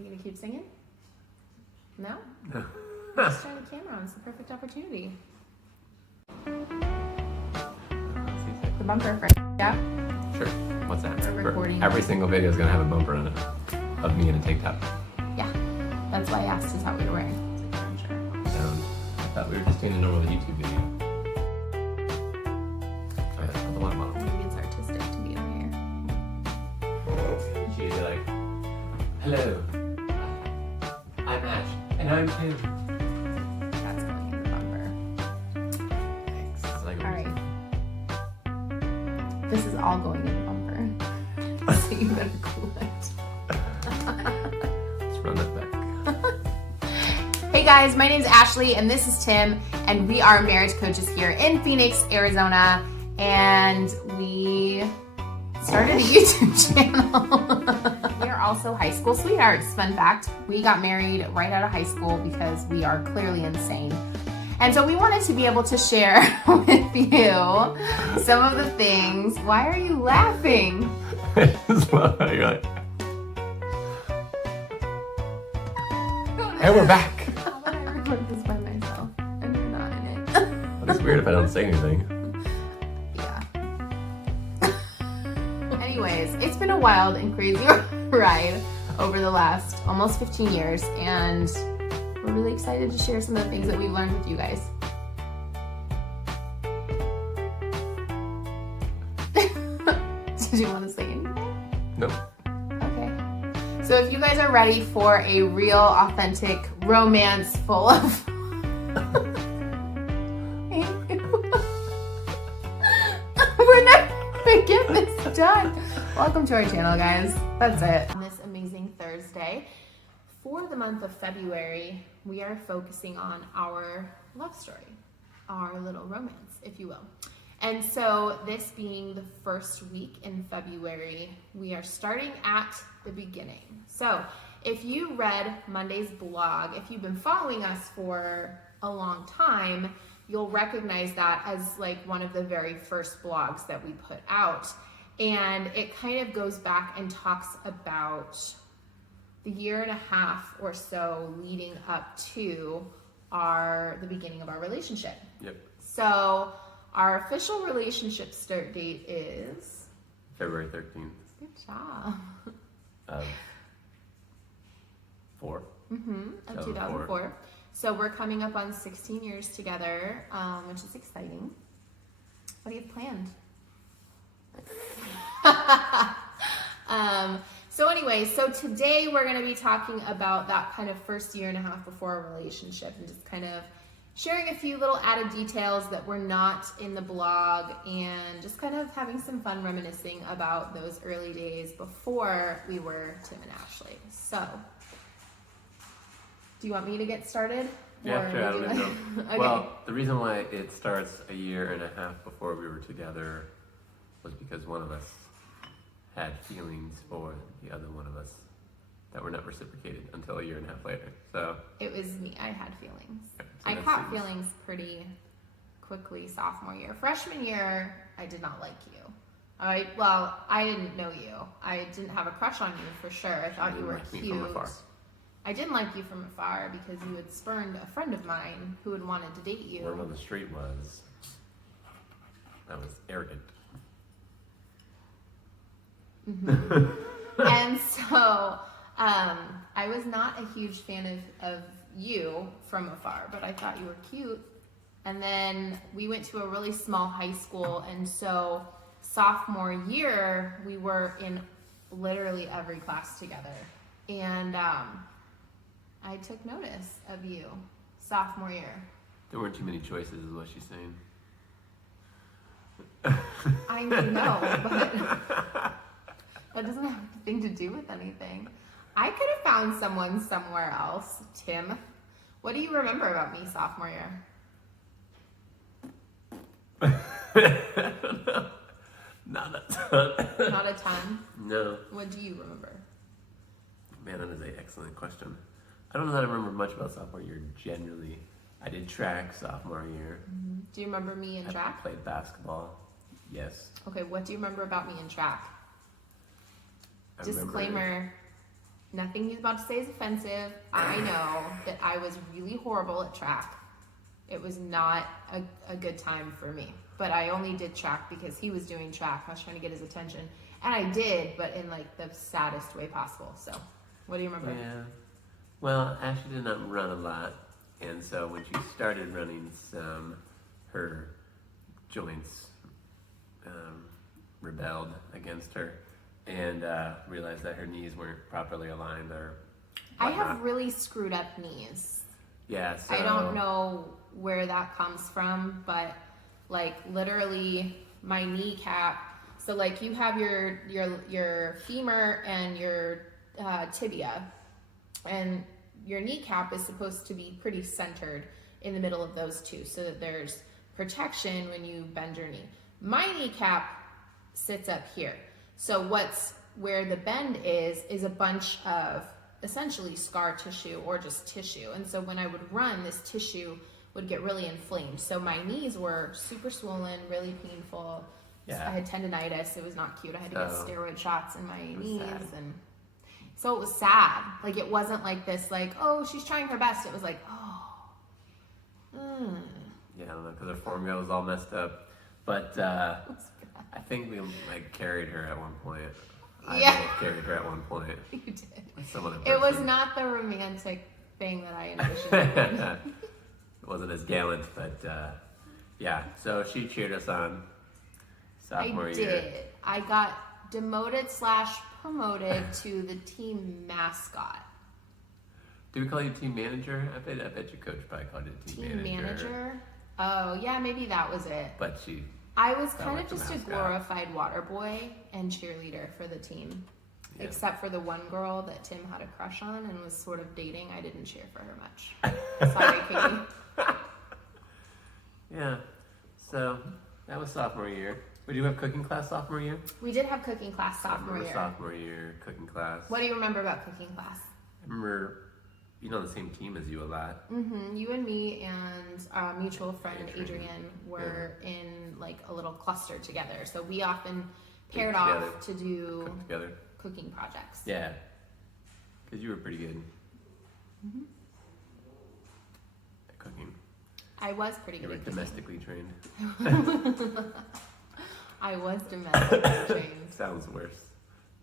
you gonna keep singing? No? No. Just turn the camera on. It's the perfect opportunity. The bumper for yeah. Sure. What's that? We're recording. Every single video is gonna have a bumper in it of me in a tank top. Yeah. That's why I asked us how we were wearing. I'm sure. I thought we were just doing a normal YouTube video. Alright, put the bottom on. Maybe it's artistic to be in here. She'd be like, hello, I'm Ash, and I'm Tim. That's going in the bumper. Thanks. It's like All right. This is all going in the bumper. So you better cool it. Let's run that back. Hey guys, my name's Ashley and this is Tim, and we are marriage coaches here in Phoenix, Arizona, and we started a YouTube channel. We are also high school sweethearts. Fun fact, we got married right out of high school because we are clearly insane. And so we wanted to be able to share with you some of the things. Why are you laughing? You're like, and we're back. How about I record this by myself and you're not in it? But it's weird if I don't say anything. Yeah. Anyways, it's been a wild and crazy ride over the last almost 15 years, and we're really excited to share some of the things that we've learned with you guys. Did you want to say anything? Nope. Okay. So if you guys are ready for a real, authentic romance full of... We're never gonna get this done. Welcome to our channel, guys. That's it. On this amazing Thursday, for the month of February, we are focusing on our love story, our little romance, if you will. And so this being the first week in February, we are starting at the beginning. So if you read Monday's blog, if you've been following us for a long time, you'll recognize that as like one of the very first blogs that we put out. And it kind of goes back and talks about the year and a half or so leading up to the beginning of our relationship. Yep. So our official relationship start date is February 13th. good job. Of 4. Of 2004. So we're coming up on 16 years together, which is exciting. What do you have planned? So anyway, so today we're going to be talking about that kind of first year and a half before our relationship, and just kind of sharing a few little added details that were not in the blog, and just kind of having some fun reminiscing about those early days before we were Tim and Ashley. So, do you want me to get started? Yeah, sure, I don't even know. Okay. Well, the reason why it starts a year and a half before we were together was because one of us had feelings for the other one of us that were not reciprocated until a year and a half later. So it was me. I had feelings. So I that caught seems- feelings pretty quickly sophomore year. Freshman year, I did not like you. I didn't know you. I didn't have a crush on you for sure. I thought you were like me cute. from afar. I didn't like you from afar because you had spurned a friend of mine who had wanted to date you. Word on the street was I was arrogant. And so I was not a huge fan of you from afar, but I thought you were cute. And then we went to a really small high school, and so sophomore year we were in literally every class together. And I took notice of you sophomore year. There weren't too many choices is what she's saying. I know, but that doesn't have anything to do with anything. I could have found someone somewhere else. Tim, what do you remember about me sophomore year? Not a ton. Not a ton. No. What do you remember? Man, that is an excellent question. I don't know that I remember much about sophomore year generally. I did track sophomore year. Do you remember me in I track? played basketball. Yes. Okay, what do you remember about me in track? I remember Disclaimer, Nothing he's about to say is offensive. I know that I was really horrible at track. It was not a good time for me. But I only did track because he was doing track. I was trying to get his attention. And I did, but in like the saddest way possible. So, what do you remember? Yeah. Well, Ashley did not run a lot. And so when she started running some, her joints rebelled against her and realized that her knees weren't properly aligned or I whatnot. have really screwed up knees. Yeah, so I don't know where that comes from, but like literally my kneecap. So like you have your femur and your tibia, and your kneecap is supposed to be pretty centered in the middle of those two, so that there's protection when you bend your knee. My kneecap sits up here. So where the bend is a bunch of essentially scar tissue or just tissue. And so when I would run, this tissue would get really inflamed. So my knees were super swollen, really painful. Yeah. I had tendonitis. It was not cute. I had to get steroid shots in my knees. sad. And so it was sad. Like, it wasn't like this, like, oh, she's trying her best. It was like, oh. Yeah, I don't know, because her formula was all messed up. But I think we like carried her at one point. I may have carried her at one point. You did. With some other It was person. not the romantic thing that I envisioned. It wasn't as gallant, but yeah. So she cheered us on sophomore I year. did. I got demoted/promoted to the team mascot. Do we call you team manager? I bet your coach probably called you team manager. Oh, yeah, maybe that was it. But she. I was Felt kind like of the just a mascot. glorified water boy and cheerleader for the team. Yeah. Except for the one girl that Tim had a crush on and was sort of dating. I didn't cheer for her much. Sorry, Katie. Yeah. So that was sophomore year. Did you have cooking class sophomore year? We did have cooking class sophomore year. Sophomore year cooking class. What do you remember about cooking class? I remember being on the same team as you a lot. Mm-hmm. You and me and our mutual friend Adrian. Adrian were in like a little cluster together. So we often paired together. off to do Cook together. cooking projects. Yeah. Because you were pretty good Mm-hmm. at cooking. I was pretty You good were at cooking. domestically trained. I was domestically trained. Sounds worse.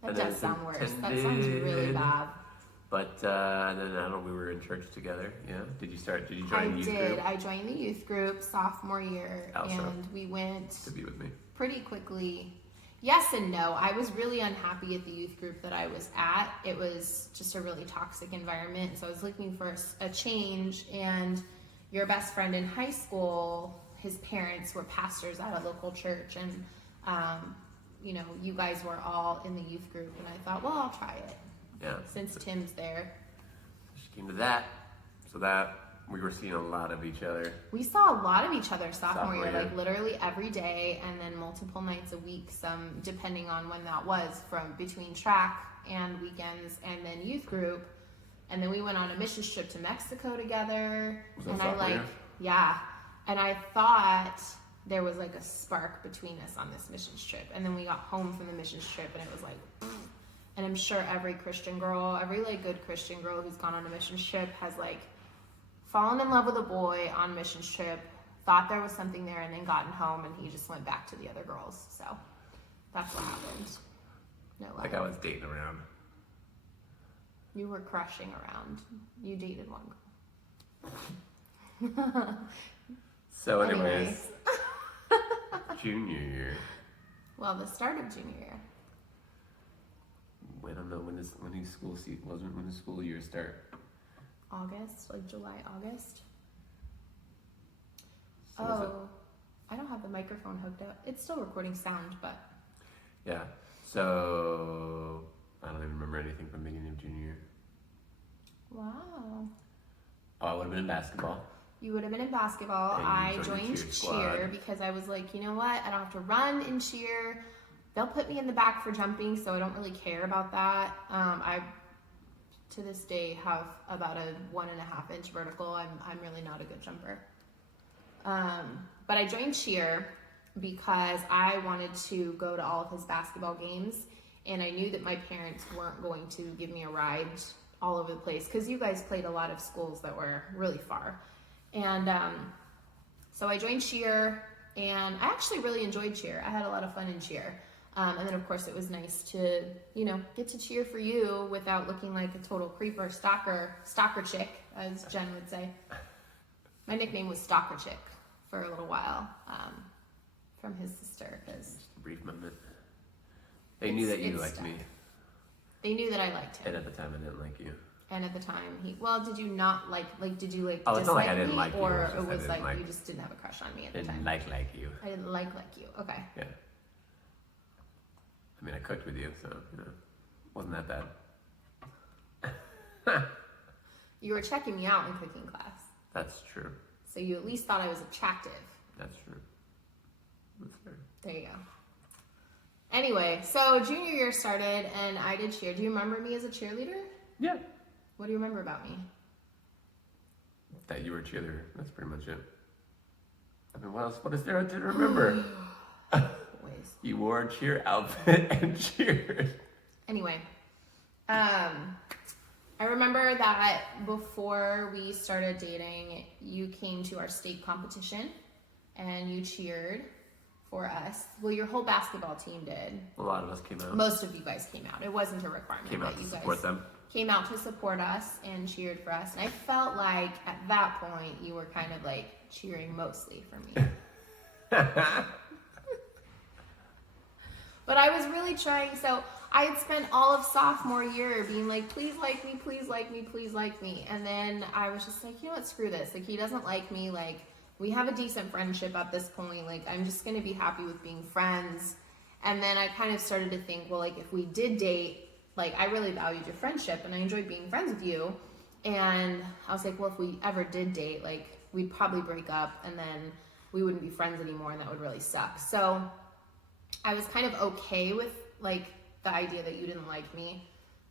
That And does then sound worse. That intended- sounds really bad. But then I don't know, we were in church together. Yeah. Did you join I the youth did. group? I joined the youth group sophomore year, Also. and we went To be with me. pretty quickly. Yes and no. I was really unhappy at the youth group that I was at. It was just a really toxic environment. So I was looking for a change. And your best friend in high school, his parents were pastors at a local church. And, you guys were all in the youth group. And I thought, well, I'll try it Yeah. since Tim's there. She came to that. So that we were seeing a lot of each other. We saw a lot of each other sophomore year, year. like literally every day, and then multiple nights a week, some depending on when that was, from between track and weekends, and then youth group. And then we went on a missions trip to Mexico together. Was that And sophomore year? yeah. And I thought there was like a spark between us on this missions trip. And then we got home from the missions trip, and it was like, and I'm sure every Christian girl, every like good Christian girl who's gone on a missions trip has like fallen in love with a boy on missions trip, thought there was something there, and then gotten home, and he just went back to the other girls. So that's what happened. No love. Like I was dating around. You were crushing around. You dated one girl. So anyways, junior year. Well, the start of junior year. I don't know when does school year start? August, like July, August. So was it- Oh, I don't have the microphone hooked up. It's still recording sound, but Yeah. So I don't even remember anything from the beginning of junior year. wow. Oh, I would have been in basketball. You would have been in basketball. And you I joined the joined cheer cheer squad. because I was like, you know what? I don't have to run in cheer. They'll put me in the back for jumping, so I don't really care about that. I, to this day, have about a 1.5 inch vertical. I'm really not a good jumper. But I joined cheer because I wanted to go to all of his basketball games. and I knew that my parents weren't going to give me a ride all over the place because you guys played a lot of schools that were really far. And so I joined cheer, and I actually really enjoyed cheer. I had a lot of fun in cheer. And then, of course, it was nice to, get to cheer for you without looking like a total creeper, stalker chick, as Jen would say. My nickname was Stalker Chick for a little while from his sister. Just a brief moment. They knew that you liked me. They knew that I liked him. And at the time, I didn't like you. And at the time, did you not did you Oh, it's not like I didn't me? like you. Or it was like you just didn't have a crush on me at the time? I didn't like you. I didn't like you. Okay. Yeah. I mean, I cooked with you, so, wasn't that bad. You were checking me out in cooking class. That's true. So you at least thought I was attractive. That's true. That's fair. There you go. Anyway, so junior year started, and I did cheer. Do you remember me as a cheerleader? Yeah. What do you remember about me? That you were a cheerleader. That's pretty much it. I mean, what is there to remember? You wore a cheer outfit and cheered. Anyway, I remember that before we started dating, you came to our state competition and you cheered for us. Well, your whole basketball team did. A lot of us came out. Most of you guys came out. It wasn't a requirement. Came out to support them. Came out to support us and cheered for us. And I felt like at that point you were kind of like cheering mostly for me. But I was really trying. So I had spent all of sophomore year being like, please like me, please like me, please like me. And then I was just like, you know what, screw this. Like, he doesn't like me. Like, we have a decent friendship at this point. Like, I'm just going to be happy with being friends. And then I kind of started to think, well, like, if we did date, like, I really valued your friendship and I enjoyed being friends with you. And I was like, well, if we ever did date, like, we'd probably break up and then we wouldn't be friends anymore, and that would really suck. So I was kind of okay with, like, the idea that you didn't like me.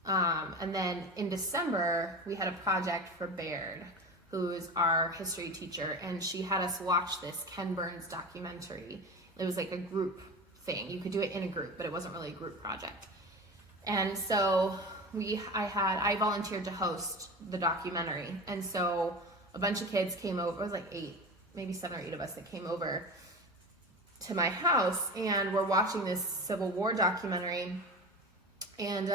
And then in December, we had a project for Baird, who is our history teacher, and she had us watch this Ken Burns documentary. It was like a group thing. You could do it in a group, but it wasn't really a group project. And so I volunteered to host the documentary. And so a bunch of kids came over. It was like 7 or 8 of us that came over to my house, and we're watching this Civil War documentary. And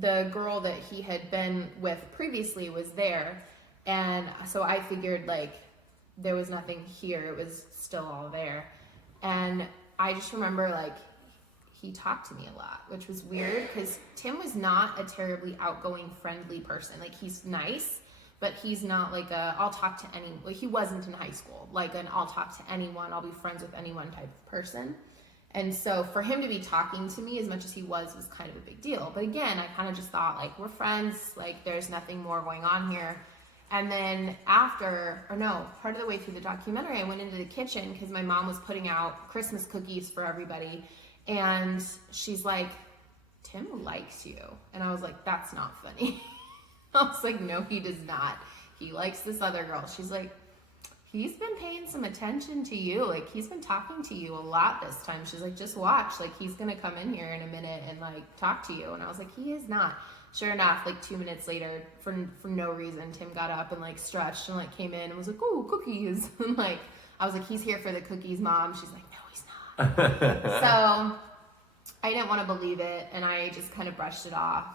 the girl that he had been with previously was there. And so I figured, like, there was nothing here. It was still all there. And I just remember, like, he talked to me a lot, which was weird because Tim was not a terribly outgoing, friendly person. Like, he's nice, but he's not like I'll talk to anyone. Like, he wasn't in high school, like an I'll talk to anyone, I'll be friends with anyone type of person. And so for him to be talking to me as much as he was kind of a big deal. But again, I kind of just thought, like, we're friends, like, there's nothing more going on here. And then part of the way through the documentary, I went into the kitchen because my mom was putting out Christmas cookies for everybody. And she's like, Tim likes you. And I was like, that's not funny. I was like, no, he does not. He likes this other girl. She's like, he's been paying some attention to you. Like, he's been talking to you a lot this time. She's like, just watch. Like, he's going to come in here in a minute and, like, talk to you. And I was like, he is not. Sure enough, like 2 minutes later, for no reason, Tim got up and, like, stretched and, like, came in and was like, oh, cookies. And, like, I was like, he's here for the cookies, Mom. She's like, no, he's not. So I didn't want to believe it, and I just kind of brushed it off.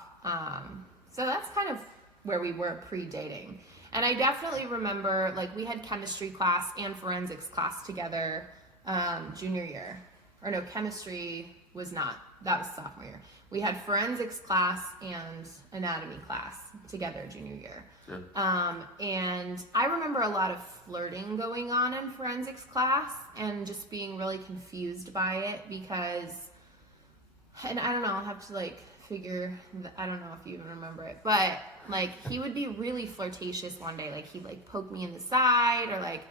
So that's kind of where we were pre-dating. And I definitely remember, like, we had chemistry class and forensics class together junior year. Or no, chemistry was not. That was sophomore year. We had forensics class and anatomy class together junior year. Yeah. And I remember a lot of flirting going on in forensics class and just being really confused by it because, and I don't know, I'll have to, like, I don't know if you even remember it, but, like, he would be really flirtatious one day. Like, he'd, like, poke me in the side, or, like,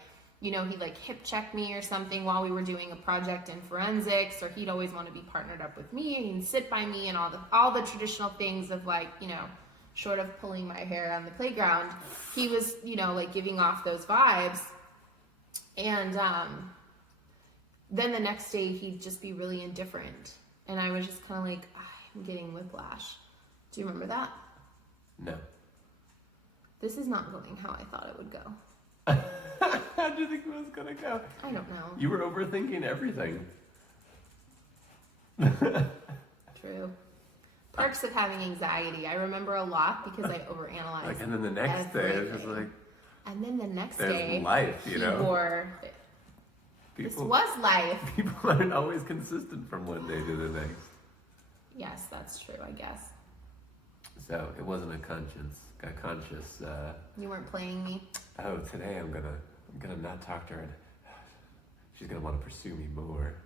you know, he'd, like, hip check me or something while we were doing a project in forensics, or he'd always want to be partnered up with me, and he'd sit by me, and all the traditional things of, like, you know, short of pulling my hair on the playground. He was, you know, like, giving off those vibes. And then the next day he'd just be really indifferent. And I was just kind of like, I'm getting whiplash. Do you remember that? No. This is not going how I thought it would go. How do you think it was gonna go? I don't know. You were overthinking everything. True. Perks of having anxiety. I remember a lot because I overanalyzed. Like, and then the next day, it was just like. And then the next There's day, life, you know. This was life. People aren't always consistent from one day to the next. Yes, that's true. I guess. So it wasn't a conscious. You weren't playing me. Oh, today I'm gonna not talk to her. And she's gonna want to pursue me more.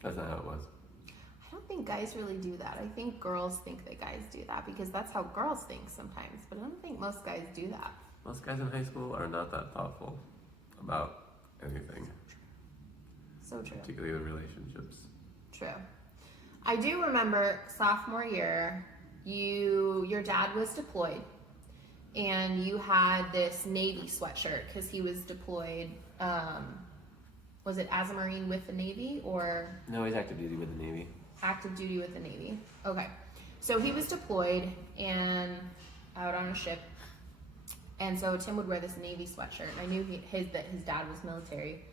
That's not how it was. I don't think guys really do that. I think girls think that guys do that because that's how girls think sometimes. But I don't think most guys do that. Most guys in high school are not that thoughtful about anything. So true. Particularly the relationships. True. I do remember sophomore year, your dad was deployed, and you had this Navy sweatshirt because he was deployed. Was it as a Marine with the Navy or? No, he's active duty with the Navy. Active duty with the Navy. Okay. So he was deployed and out on a ship. And so Tim would wear this Navy sweatshirt. And I knew that his dad was military.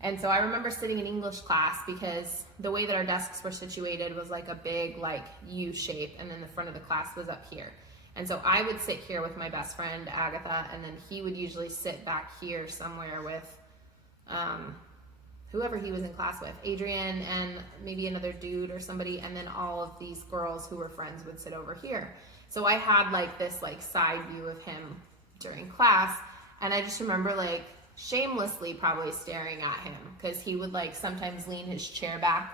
And so I remember sitting in English class because the way that our desks were situated was like a big like U shape, and then the front of the class was up here. And so I would sit here with my best friend Agatha, and then he would usually sit back here somewhere with whoever he was in class with, Adrian and maybe another dude or somebody, and then all of these girls who were friends would sit over here. So I had like this like side view of him during class, and I just remember like shamelessly probably staring at him because he would like sometimes lean his chair back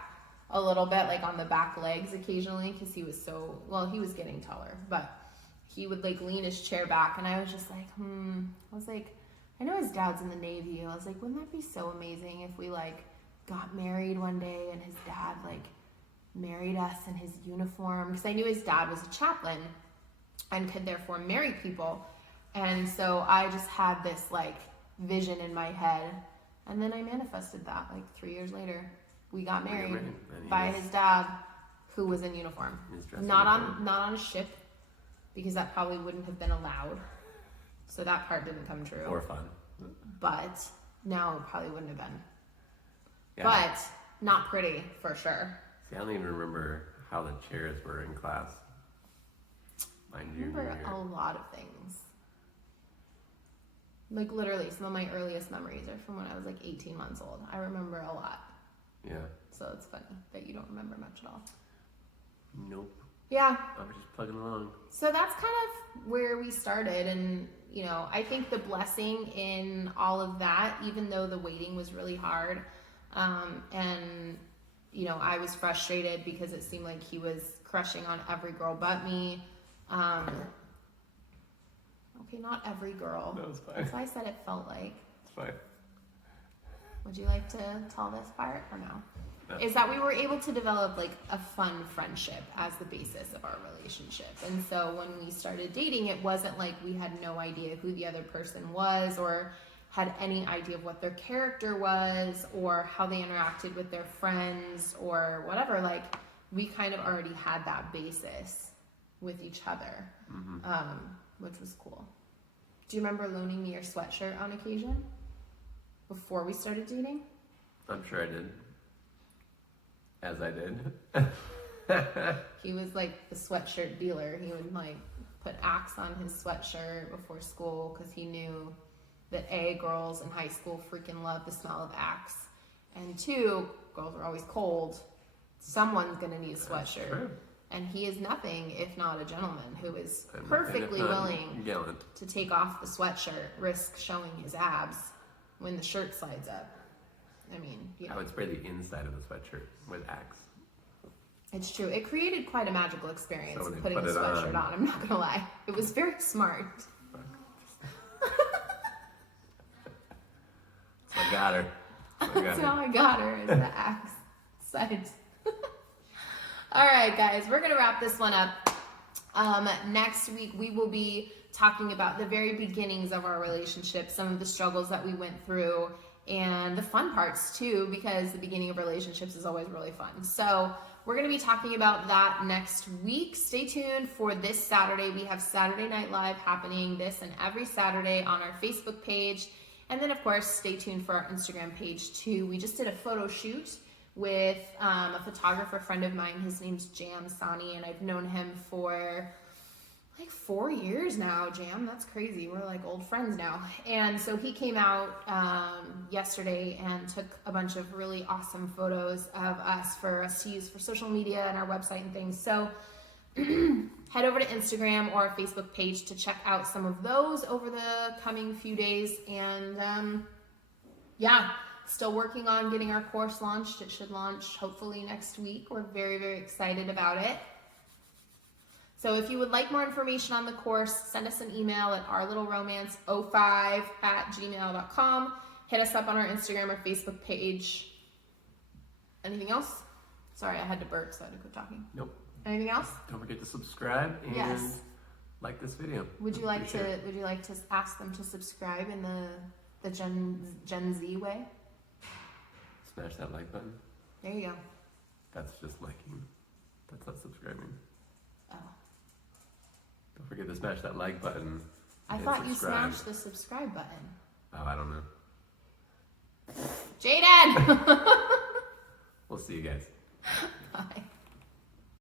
a little bit, like on the back legs occasionally, because he was he was getting taller, but he would like lean his chair back, and I was just like, I was like, I know his dad's in the Navy. I was like, wouldn't that be so amazing if we like got married one day and his dad like married us in his uniform? Because I knew his dad was a chaplain and could therefore marry people. And so I just had this like vision in my head, and then I manifested that like 3 years later. We got married by his dad, who was in uniform. Not on a ship, because that probably wouldn't have been allowed. So that part didn't come true. Or fun. But no, it probably wouldn't have been. Yeah. But not pretty for sure. See, I don't even remember how the chairs were in class. I remember a lot of things. Like literally, some of my earliest memories are from when I was like 18 months old. I remember a lot. Yeah. So it's funny that you don't remember much at all. Nope. Yeah. I was just plugging along. So that's kind of where we started. And, you know, I think the blessing in all of that, even though the waiting was really hard, and, you know, I was frustrated because it seemed like he was crushing on every girl but me. Okay, not every girl. No, it's fine. That's why I said it felt like. It's fine. Would you like to tell this part or no? Is that we were able to develop like a fun friendship as the basis of our relationship. And so when we started dating, it wasn't like we had no idea who the other person was or had any idea of what their character was or how they interacted with their friends or whatever. Like we kind of already had that basis with each other, which was cool. Do you remember loaning me your sweatshirt on occasion before we started dating? I'm sure I did. As I did. He was like the sweatshirt dealer. He would like put Axe on his sweatshirt before school because he knew that A, girls in high school freaking love the smell of Axe, and 2, girls are always cold. Someone's gonna need a sweatshirt. And he is nothing if not a gentleman who is perfectly willing to take off the sweatshirt, risk showing his abs when the shirt slides up. I mean, you know. I would spray the inside of the sweatshirt with Axe. It's true. It created quite a magical experience So putting the sweatshirt on. I'm not gonna lie. It was very smart. So I got her. That's how I got her, is the Axe side. All right, guys, we're gonna wrap this one up. Next week, we will be talking about the very beginnings of our relationship, some of the struggles that we went through, and the fun parts too, because the beginning of relationships is always really fun. So we're going to be talking about that next week. Stay tuned for this Saturday. We have Saturday Night Live happening this and every Saturday on our Facebook page. And then, of course, stay tuned for our Instagram page, too. We just did a photo shoot with a photographer friend of mine. His name's Jam Sani, and I've known him for like 4 years now. Jam, that's crazy. We're like old friends now. And so he came out yesterday and took a bunch of really awesome photos of us for us to use for social media and our website and things. So head over to Instagram or our Facebook page to check out some of those over the coming few days. And yeah, still working on getting our course launched. It should launch hopefully next week. We're very, very excited about it. So if you would like more information on the course, send us an email at ourlittleromance05@gmail.com. Hit us up on our Instagram or Facebook page. Anything else? Sorry, I had to burp, so I had to quit talking. Nope. Anything else? Don't forget to subscribe and like this video. Would you like to ask them to subscribe in the Gen Z way? Smash that like button. There you go. That's just liking. That's not subscribing. Oh. Don't forget to smash that like button. I thought you smashed the subscribe button. Oh, I don't know. Jaden!